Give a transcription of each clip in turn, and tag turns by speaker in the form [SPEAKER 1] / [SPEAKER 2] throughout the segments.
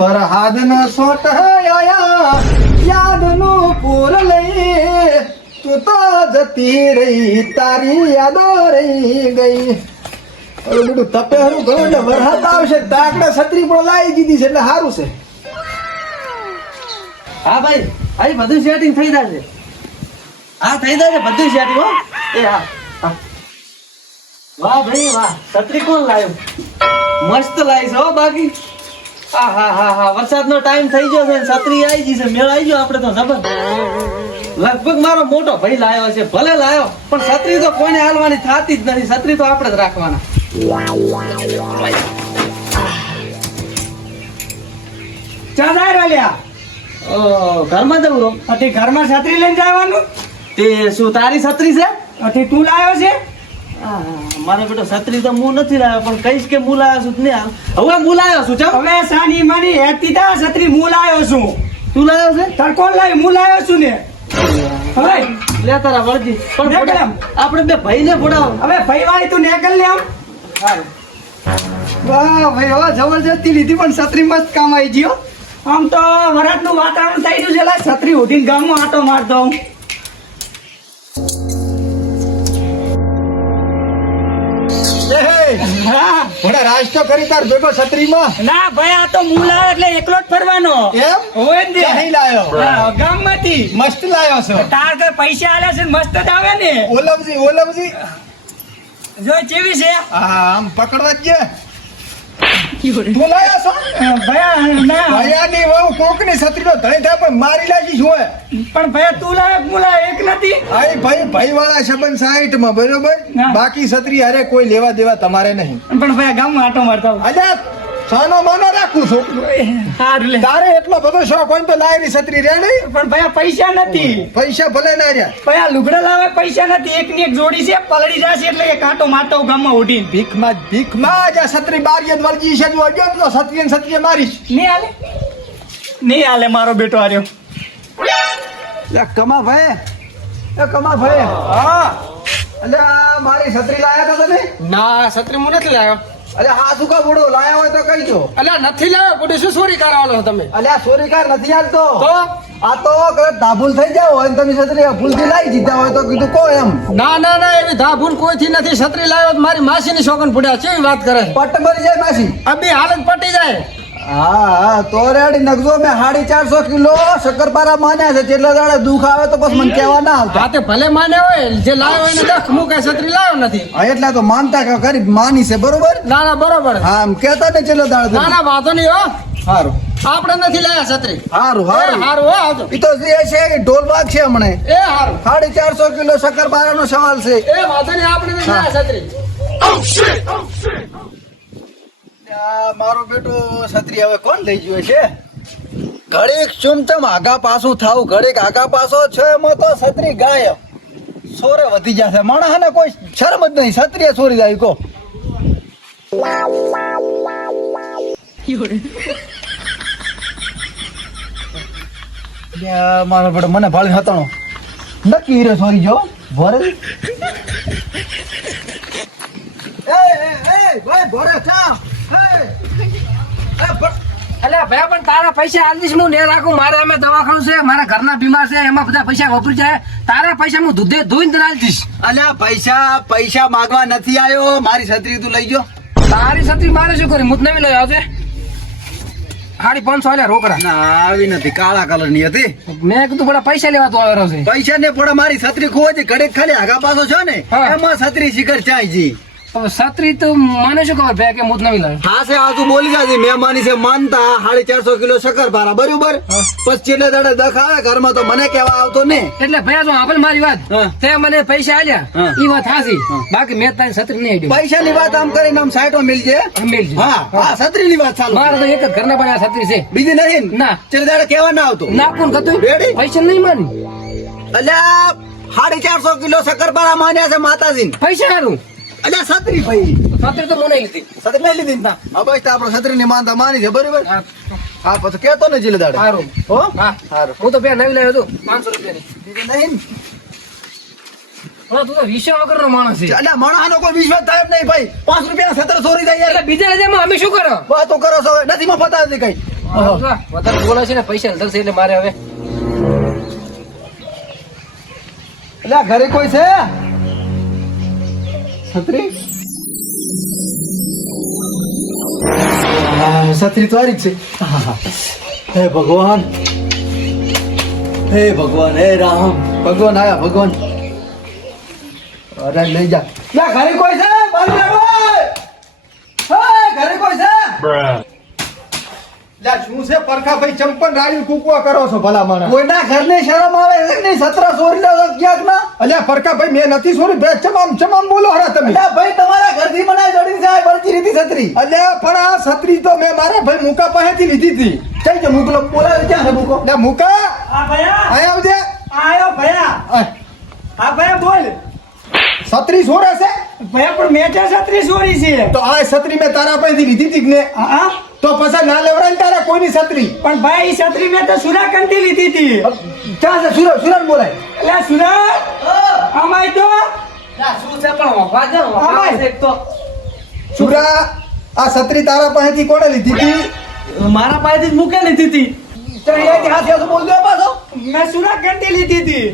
[SPEAKER 1] વરહાદ ન સોટ યાદનું પૂર લઈ તું તો જતી રહી, તારી યાદો રહી ગઈ. હવે બધું તપે હરું ગયું એટલે વરસાદ આવશે દાખલા છત્રી પણ લાવી દીધી છે એટલે સારું છે.
[SPEAKER 2] હા ભાઈ અહીં બધું સેટિંગ થઈ જશે હા, થઈ જશે બધું સેટિંગ હો. એ હા. વાહ ભાઈ, વાહ. છત્રી કોણ લાવ્યું? મસ્ત લાવી છે હો બાકી. વરસાદનો ટાઈમ થઈ ગયો છે છત્રી આવી ગઈ છે મેળ આવી ગયો આપણે તો જબર. લગભગ મારો મોટો ભાઈ લાવ્યો છે ભલે લાવ્યો પણ છત્રી તો કોઈને હાલવાની થતી જ નથી છત્રી તો આપણે જ રાખવાના.
[SPEAKER 3] ચા જાય રાલ્યા?
[SPEAKER 2] ઘરમાં જવું.
[SPEAKER 3] ઘરમાં છત્રી લઈને જવાનું?
[SPEAKER 2] તે શું તારી છત્રી છે?
[SPEAKER 3] તું લાવ્યો છે?
[SPEAKER 2] મારો બેટો છત્રી તો હું નથી લાવ્યો પણ કહીશ કે હું લાવ્યો છું નહીં. હવે હું લાવ્યો છું ચાલ
[SPEAKER 3] હવે સાની માની હેતી તા છત્રી હું લાવ્યો છું.
[SPEAKER 2] તું લાવ્યો છે?
[SPEAKER 3] તાર કોણ લાવ્યો? હું લાવ્યો છું ને. હવે.
[SPEAKER 2] લે તારા વળજી પણ આપણે બે ભાઈને ફોડાવો
[SPEAKER 3] હવે ભાઈ વાય તું નેકલ લે આમ.
[SPEAKER 1] વાહ ભાઈ વાહ જબરજસ્તી લીધી પણ છત્રી મસ્ત કામ આવી ગયો
[SPEAKER 3] આમ તો વરાતનું વાતાવરણ થઈ ગયું છે છત્રી ઉઠીને ગામમાં આટો
[SPEAKER 1] મારતો હે
[SPEAKER 3] હા
[SPEAKER 1] ભોળા રાજ તો કરી તાર ભેગો છત્રીમાં.
[SPEAKER 3] ના ભાઈ આ તો હું લાવ્યો એટલે એકલો જ ફરવાનો.
[SPEAKER 1] એમ?
[SPEAKER 3] હોય ને.
[SPEAKER 1] ક્યાંથી લાયો?
[SPEAKER 3] હા, ગામમાંથી.
[SPEAKER 1] મસ્ત લાયો છો.
[SPEAKER 3] તાર કઈ પૈસા આલે છે મસ્ત જ આવે ને.
[SPEAKER 1] ઓલમજી ઓલમજી
[SPEAKER 3] જો ચેવી છે?
[SPEAKER 1] હા આમ પકડવા જ ગયા. તું લાયો છો?
[SPEAKER 3] ભયા ના.
[SPEAKER 1] ભયાની વહુ કોકની છત્રીનો ધણી થાય પણ મારી લાગી શું
[SPEAKER 3] પણ ભયા તું લાવ્યો કે એક નથી.
[SPEAKER 1] આઈ ભાઈ ભાઈ વાળા સંબંધ સાઈઠમાં બરોબર બાકી છત્રી અરે કોઈ લેવા દેવા તમારે નહીં.
[SPEAKER 3] પણ ભયા ગામમાં આટો મારતા.
[SPEAKER 1] અલ્યા સાનો માનો રાખું છું.
[SPEAKER 3] સારું લે.
[SPEAKER 1] તારે એટલો બધો શોખ હોય તો લાયરી છત્રી રે નહીં.
[SPEAKER 3] પણ ભાઈ પૈસા નથી.
[SPEAKER 1] પૈસા ભલે ના રહ્યા.
[SPEAKER 3] ભાઈ લુગડા લાવે પૈસા નથી. એક ની એક જોડી છે પલળી જશે એટલે કે કાંટો માટો હું ગામમાં ઉઠીને
[SPEAKER 1] ભીખમાં ભીખમાં જ આ છત્રી બારીએ વળગી છે. જો અડ્યો તો છત્રી ને છત્રી મારીશ.
[SPEAKER 3] નહીં હાલે? નહીં હાલે મારો બેટો આર્યો
[SPEAKER 1] એ કમા ભાઈ. એ કમા ભાઈ. હા. એટલે મારી છત્રી લાયા હતા તમે
[SPEAKER 4] ના છત્રી હું નથી લાવ્યો
[SPEAKER 1] અલે હા સુકા બોડો લાયા હોય તો કહી દો.
[SPEAKER 4] અલ્યા નથી લાવ્યો બોડો શું ચોરી કરાવવાનો તમે?
[SPEAKER 1] અલે ચોરી કાર નથી આવતો
[SPEAKER 4] તો?
[SPEAKER 1] આ તો ધાભૂલ થઈ જાવ હોય તમે છત્રી ભૂલથી લાવી દીધા હોય તો કીધું કો એમ.
[SPEAKER 4] ના ના ના એવી ધાભૂલ કોઈથી નથી. છત્રી લાવ્યો તો મારી માસીની શોકન પડ્યા છે વાત કરે?
[SPEAKER 1] પટ મરી જાય માસી.
[SPEAKER 4] આ હાલત પટી જાય.
[SPEAKER 1] હા તો રેડી નગજો મેં સાડી ચારસો કિલો શક્કરપારા માન્યા છે. જેટલા દાડે દુઃખ આવે તો પછી મને કહેવા ના આવતા.
[SPEAKER 4] તે ભલે માને હોય જે લાવ્યો એને દખ હું કઈ છત્રી લાવ્યો નથી.
[SPEAKER 1] હા એટલા તો માનતા કે કરી માની છે બરોબર?
[SPEAKER 4] ના ના બરોબર.
[SPEAKER 1] હા આમ કહેતા ને ચેલો દાડે
[SPEAKER 4] ના ના વાંધો નહીં હો.
[SPEAKER 1] સારું
[SPEAKER 4] આપણે નથી લાવ્યા છત્રી.
[SPEAKER 1] સારું
[SPEAKER 4] હારું. હો આવજો.
[SPEAKER 1] ઈ તો જે છે એ ઢોલ છે હમણે.
[SPEAKER 4] એ હારું.
[SPEAKER 1] સાડી ચારસો કિલો શક્કરપારા નો સવાલ છે.
[SPEAKER 4] એ વાંધો નહીં આપણે નથી લાવ્યા છત્રી.
[SPEAKER 1] મારો બેટો છત્રી હવે કોણ લઈ ગયો છે? ઘડીક ચુમચમ આગા પાછું થાવ, ઘડીક આગા પાછો છે માણસ ને કોઈ શરમ જ મારો બેટો, મને ભાળી હતાણો. નક્કી હીરે સોરી જો ભરે. ભરે ચા
[SPEAKER 4] ભાઈ પણ તારા પૈસા આલીશ હું ને રાખું મારે અમે દવાખાનું છે મારા ઘરના બીમાર છે એમાં બધા પૈસા વપરી જાય. તારા પૈસા હું દૂધે ધોઈને તને આલી
[SPEAKER 1] અલ્યા પૈસા પૈસા માગવા નથી આવ્યો મારી છત્રી તું લઈ ગયો.
[SPEAKER 4] તારી છત્રી મારે શું કરી નવી લઈ આવજે. સાડી પાંચસો આલ્યા રોકડા.
[SPEAKER 1] ના આવી નથી કાળા કલરની હતી.
[SPEAKER 4] મેં કીધું બધા પૈસા લેવા તું છે.
[SPEAKER 1] પૈસા ને મારી છત્રી ખોવાથી ઘડે ખાલી આગા પાછો છો ને. એમાં છત્રી શિખર ચાઈ જી.
[SPEAKER 4] છત્રી તો મને શું ખબર ભાઈ કે હું નવી લાવે
[SPEAKER 1] હા છે આ તું બોલી જાતી મેં માની છે માનતા સાડી ચારસો કિલો શક્કર પારા બરોબર? પછી એટલે દાડે દખ આવે ઘરમાં તો મને કેવા આવતો ને.
[SPEAKER 4] એટલે ભાઈ જો આપણે મારી વાત. તે મને પૈસા આલ્યા. ઈ વાત હાસી બાકી મેં તારી છત્રી નહીં આડી
[SPEAKER 1] પૈસા ની વાત આમ કરીને આમ સાઈટો મિલજે.
[SPEAKER 4] મિલજે.
[SPEAKER 1] હા હા. છત્રી ની વાત ચાલુ
[SPEAKER 4] મારે તો એક જ ઘરના બન્યા છત્રી છે.
[SPEAKER 1] બીજી નથી ના. ચલે દાડે કેવા ના આવતો.
[SPEAKER 4] ના કોણ કતું? પૈસા નહીં માની.
[SPEAKER 1] અલ્યા સાડી ચારસો કિલો શક્કરપારા માન્યા છે માતાજી
[SPEAKER 4] પૈસા હારું.
[SPEAKER 1] અલ્યા છત્રી ભાઈ.
[SPEAKER 4] છત્રી તો મને લીધી.
[SPEAKER 1] છત્રી લઈ લીધી ને હા ભાઈ તો આપણે છત્રી ની માનતા માની છે બરાબર?
[SPEAKER 4] હા.
[SPEAKER 1] હા પછી કેતો ને જીલે દાડે
[SPEAKER 4] હારું.
[SPEAKER 1] હો?
[SPEAKER 4] હા.
[SPEAKER 1] હારું.
[SPEAKER 4] હું તો બે નવી લાવ્યો હતો પાંચસો રૂપિયાની.
[SPEAKER 1] બીજું નહીં
[SPEAKER 4] તું માણસ છે.
[SPEAKER 1] અલ્યા માણસનો કોઈ વિશ્વાસ થાય નહીં ભાઈ. પાંચ રૂપિયા સત્તર સોરી જાય
[SPEAKER 4] એટલે બીજા રાજામાં અમે શું કરો?
[SPEAKER 1] વાતો કરો છો નથી માં પતા નથી કઈ
[SPEAKER 4] વધારે બોલે છે ને પૈસા થશે એટલે મારે હવે.
[SPEAKER 1] એટલે ઘરે કોઈ છે? છત્રી છત્રી તો આરી છે હે ભગવાન હે ભગવાન હે રામ ભગવાન આયા ભગવાન અરે લઈ જા ના ઘરે કોઈ છે ઘરે કોઈ છે શું છે પરખા ભાઈ ચંપન રાડી કૂકવા કરો છો ભલા માણસ કોઈના ઘરને શરમ આવે છે નહીં સતરા સોરી લો ક્યાંક ના અલ્યા મેં નથી સોરી બે ચમામ ચમામ બોલો હરા તમે. અલ્યા ભાઈ તમારા ઘરથી મને જોડી છે બળતી રીતી છત્રી. અલ્યા પણ આ છત્રી તો મેં મારા ભાઈ મુકા પાસેથી લીધી હતી. કઈ છે મુકલો બોલાવે ક્યાં છે મુકો? લે મુકા.
[SPEAKER 3] આ ભયા.
[SPEAKER 1] આયા આવજે.
[SPEAKER 3] આયો ભયા. આ ભયા બોલ.
[SPEAKER 1] છત્રી સોરે છે?
[SPEAKER 3] ભયા પણ મેં ત્યાં છત્રીસ સોરી છે?
[SPEAKER 1] તો આ છત્રી મેં તારા પાસેથી લીધી હતી કે ને
[SPEAKER 3] હા.
[SPEAKER 1] તો પછી ના લેવડાય ને તારા કોઈની છત્રી?
[SPEAKER 3] પણ ભાઈ ઈ છત્રી મેં તો સુરાકંઠી લીધી હતી.
[SPEAKER 1] ક્યાં છે? સુરત સુરત બોલાય.
[SPEAKER 3] એટલે સુરત? અમાય તો?
[SPEAKER 4] શું છે પણ વફા છે અમાય છે એક તો.
[SPEAKER 1] સુરા આ છત્રી તારા પાસેથી કોણે લીધી હતી?
[SPEAKER 2] મારા પાસેથી જ મૂકે લીધી હતી.
[SPEAKER 3] મેં સુરાકંઠી લીધી હતી.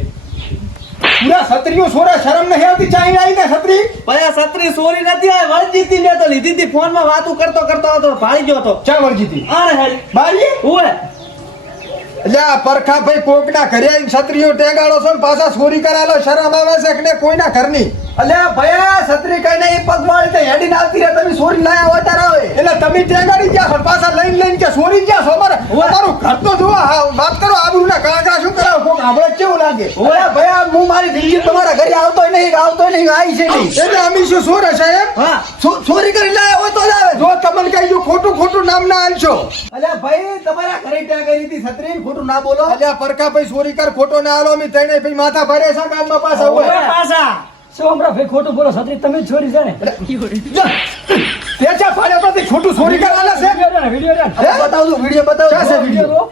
[SPEAKER 1] પૂરા છત્રીઓ સોરા શરમ નહીં આવતી? ચાઈ આવી ને છત્રી?
[SPEAKER 2] પયા છત્રી ચોરી નથી આ વળગી ને તો લીધી હતી ફોનમાં વાતું કરતો કરતો હતો ભાઈ ગયો હતો.
[SPEAKER 1] ચા વળગી હતી
[SPEAKER 2] આને હેલ
[SPEAKER 1] બારી
[SPEAKER 2] ઓય
[SPEAKER 1] આ પરખા ભાઈ કોકના ઘરે છત્રીઓ ટેગાડો છો પાછા સોરી કરાલો શરમ આવે છે કે કોઈના ઘરની? અલ્યા ભયા છત્રી કઈ નહીં પગ મારી તો હેડી નાલતી રે તમે સોરી લાયા હોય તારા આવે એટલે તમે ટેગાડી ગયા છો ને પાછા લઈને લઈને કે સોરી ગયા છો? અમારે અમારું ઘર તો જુઓ હા વાત કરો આબરૂ ના કાકા શું કરાવો? કોક આપણે કેવું લાગે? અલ્યા ભયા હું મારી દિલ્હી તમારા ઘરે આવતો નહીં આવતો નહીં આવી છે નહીં. એટલે અમે શું સોર સાહેબ
[SPEAKER 2] હા.
[SPEAKER 1] છો- ચોરી કરી લાયા હોય તો જ આવે. જો તમને કઈ જો ખોટું ખોટું નામ ના આલશો. અલ્યા ભાઈ તમારા ઘરે ત્યાં ગઈ હતી છત્રી ખોટું ના બોલો. અલે પરકા ભાઈ ચોરી કર ખોટો ના આલો મી તને ભાઈ માથા ભરે છે ગામમાં પાછા
[SPEAKER 3] પાછા.
[SPEAKER 5] હમણાં ભાઈ ખોટું બોલો? છત્રી તમે છોરી છે ને?
[SPEAKER 1] તે પાડ્યા પરથી ખોટું છોરી કર આલે છે?
[SPEAKER 5] વિડિયો
[SPEAKER 1] બતાવજો વિડિયો બતાવજો ક્યાં છે વિડિયો?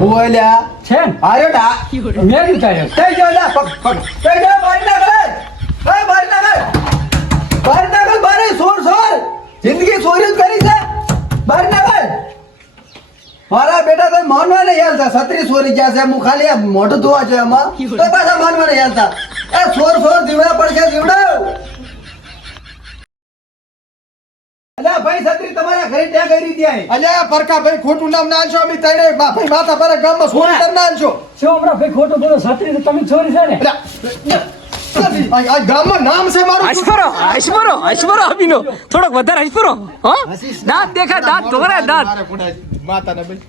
[SPEAKER 1] ઓલ્યા
[SPEAKER 5] છે ને?
[SPEAKER 1] ડા?
[SPEAKER 5] મેં વિચાર્યો
[SPEAKER 1] થઈ ગયો લા થઈ ગયો બારી ના કર એ બારી ના કર બારી ના કર સોર સોર. જિંદગી સોરી જ કરી છે. બારી ના મારા બેટા તો માનવા નહીં હાલતા. છત્રી સોરી ગયા છે. હું ખાલી મોઢું ધોવા છે એમાં. તો પાછા માનવા નહીં હાલતા. એ સોર સોર જીવડા પડશે જીવડાવ અલ્યા ભાઈ છત્રી તમારા ઘરે ત્યાં કરી ત્યાં. અલ્યા પરકા ભાઈ ખોટું નામ ના છો અમે તઈને ભાઈ માતા પર ગામમાં સોરી કર ના આલશો?
[SPEAKER 5] શું હમણાં ભાઈ ખોટું બોલો? છત્રી તમે છોરી ચોરી છે ને.
[SPEAKER 1] ગામમાં નામ છે મારું?
[SPEAKER 4] હસપરો હસપરો હસપરો અભિનો. થોડોક વધારે હસપરો હો? દાંત દેખાય દાંત ધોરે દાંત.
[SPEAKER 1] માતાને ભાઈ